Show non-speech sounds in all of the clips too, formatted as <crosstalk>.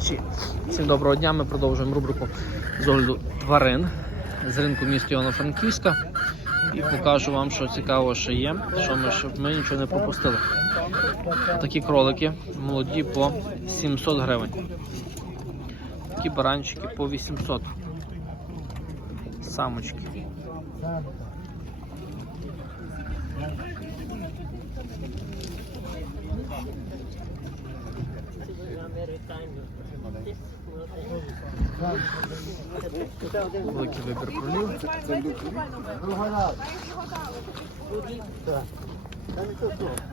глядачі. Всім доброго дня. Ми продовжуємо рубрику з огляду тварин з ринку міста Івано-Франківська. І покажу вам, що цікаво, що є, що ми, щоб ми нічого не пропустили. Такі кролики молоді по 700 гривень. Такі баранчики по 800. Самочки. Великий вибір кролів.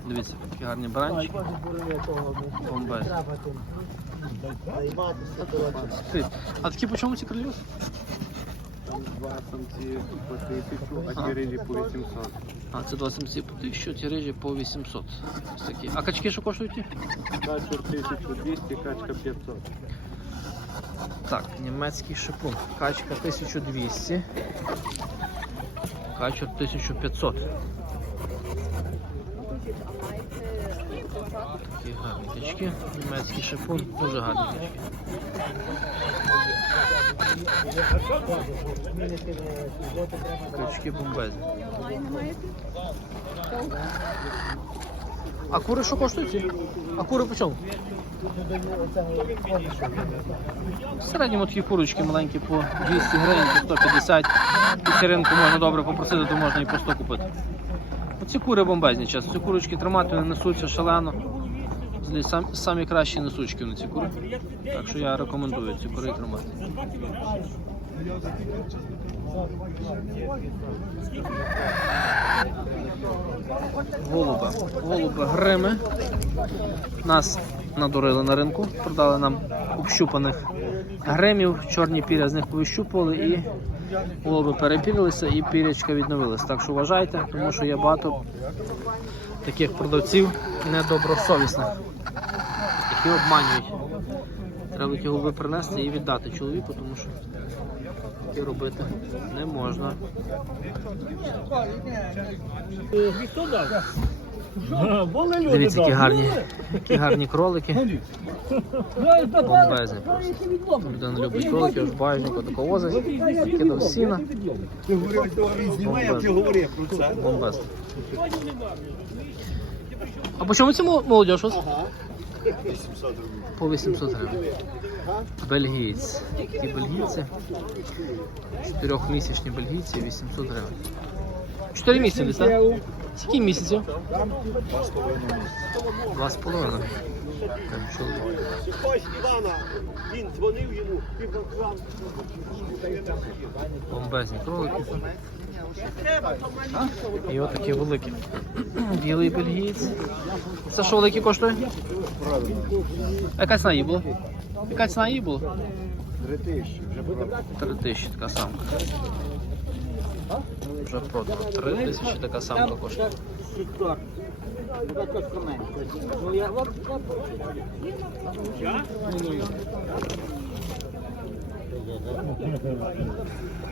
Дивіться, такі гарні баранчики. Бомбезні. А такі по чому ці кролі? Два самці по тисячу, а ті по 800. А, це два самці по 1000, ці рижі по 800. Ось такі. А качки що коштують? ті? Качур 1200, качка 500. Так, німецький шипун. Качка 1200. Качур 1500. Такі гарні качки. Німецький шипун. Дуже гарні качки. Качки бомбезні. А кури що коштують? А кури по чому? В середньому такі курочки маленькі по 200 гривень, по 150. Під ринку можна добре попросити, то можна і по 100 купити. Оці кури бомбезні, час. Ці курочки тримати вони несуться шалено. Сам, самі кращі несучки на ці кури. Так що я рекомендую ці кури тримати. Голуби. Голуби грими. Нас надурили на ринку, продали нам общупаних гримів, чорні піря з них повищупували і голуби перепірилися і пірячка відновились. Так що вважайте, тому що є багато таких продавців недобросовісних, які обманюють. Треба ті голуби принести і віддати чоловіку, тому що таке робити не можна. Дивіться, які гарні, які гарні кролики. Бомбезні просто. Людина любить кроликів, аж багажнику тако возить, кидав сіна. Бомбезно. А по чому ці мол- молодіж? у вас? По 800 гривень. Бельгійці. Такі бельгійці. Чотирьохмісячні бельгійці 800 гривень. Чотири місяці десь, так? Скільки місяців? Два з половиною. Там чоловік. Ось Івана, він дзвонив йому і сказав, Бомбезні кролики. І отакі великі. <clears throat> Білий бельгієць. Це що великі коштує? А Яка ціна її була? Яка ціна її була? Три тисячі. Три тисячі така самка. Вже продано. Три тисячі така самка коштує.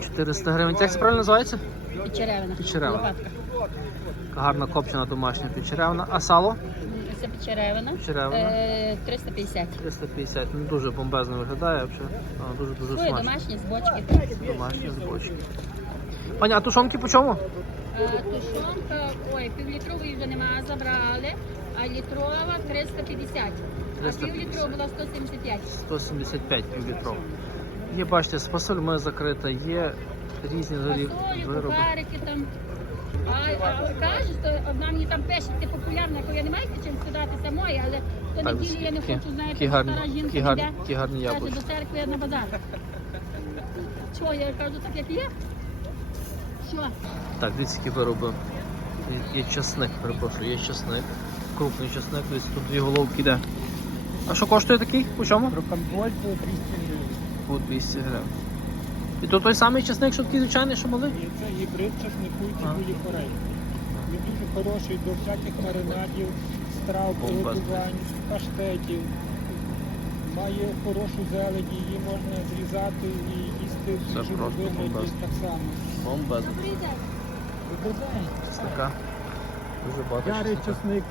Чотириста гривень. Як це правильно називається? Печеревина. Печеревина. Лопатка. Гарна копчена домашня печерявна. А сало? Це печеревина. Печеревина. Е, 350. 350. Ну дуже бомбезно виглядає взагалі. Дуже дуже смачно. домашні з бочки. Домашні з бочки. Пані, а тушонки по чому? Е, Тушонка, ой, півлітрової вже немає, забрали, а літрова 350. А 350. півлітрова була 175. 175 півлітров. Є, бачите, з фасоль закрита, є різні Фасолі, вироби. кухарики там. А, а каже, що одна мені там пише, ти популярна, яку я не маю чим сказати, моє, але то Так, неділі я не хочу, знаєте, які бо гарні- стара жінка які гарні- йде, які гарні каже, яблучка. до церкви на базар. Чого, я кажу, так як є? Так, дивіться, які вироби. Є, часник, перепрошую, є часник. Крупний часник, десь тут дві головки йде. А що коштує такий? По чому? Рокамболь по 200 гривень. По 200 гривень. І то той самий часник, що такий звичайний, що малий? І це гібрид часнику і Ага. цибулі форель. Він дуже хороший до всяких маринадів, страв, приготувань, паштетів. Має хорошу зелень, її можна зрізати і їсти в Це свіжому просто вигляді бомба. так само. Бомбезно. Добрий день. Часника. Дуже багато Ярий часника. часник,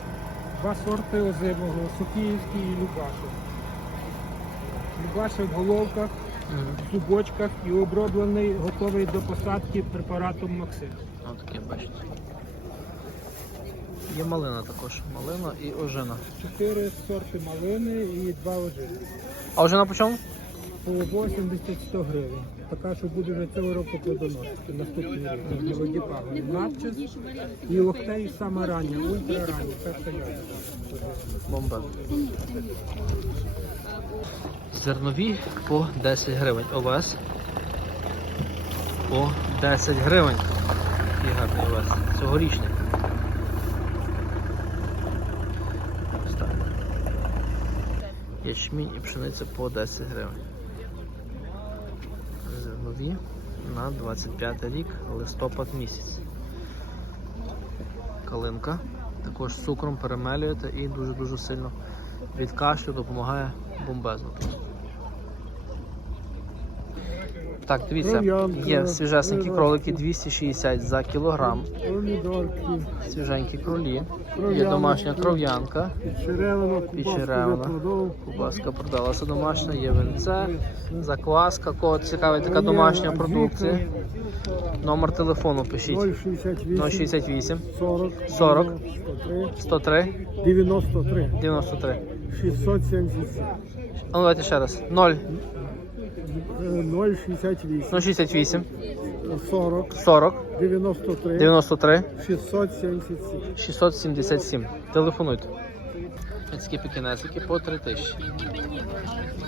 два сорти озимого, Софіївський і Любашов. Любаша в головках, Мгм. в зубочках і оброблений, готовий до посадки препаратом Максим. Ось таке, бачите. Є малина також. Малина і ожина. Чотири сорти малини і два ожини. А ожина по чому? По 80-100 гривень. Така, що буде вже цього року плодоносити. Наступний рік. На воді пагони. Надчис і локтей саме рання, ультра рання. Перша яйця. Бомба. Зернові по 10 гривень. Овес по 10 гривень. Який гарний овес. Цьогорічний. Ось так. Ячмінь і пшениця по 10 гривень. Зернові на 25 рік, листопад місяць. Калинка. Також з цукром перемелюєте і дуже-дуже сильно від кашлю допомагає бомбезно. Так, дивіться, є свіжесенькі кролики 260 за кілограм, свіженькі кролі, є домашня кров'янка, Підчеревина. кубаска продалася домашня, є винце, закваска, кого цікавить така домашня продукція. Номер телефону пишіть. 068 068 40 40 103 103 93 93. 677 ну давайте ще раз. 0 Е, 068 068 40 40 93 93 677 677. Телефонуйте. Такі пекінесики по 3 тисячі.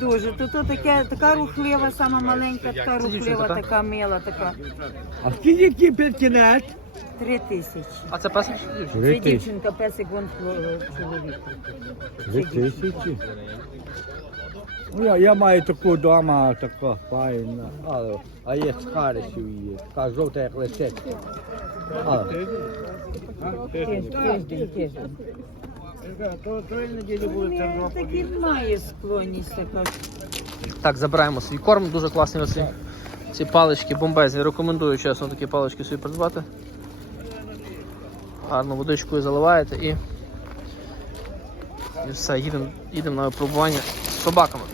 Дуже. Тут то таке, така рухлива, сама маленька, така рухлива, така мила, така. А скільки який п'ятінець? Три тисячі. А це песик чи дівчинка? Це дівчинка, песик, вон чоловік. Дві тисячі. Ну, я, я маю таку вдома, така файна, але, а є з харисів її, така жовта, як лисичка. Тиждень, тиждень, тиждень. Не, Такі має склонність така. Так, забираємо свій корм. Дуже класні оці ці палички бомбезні. Рекомендую чесно такі палички собі придбати. Гарно водичкою заливаєте і, і все, їдемо їдемо на випробування з собаками.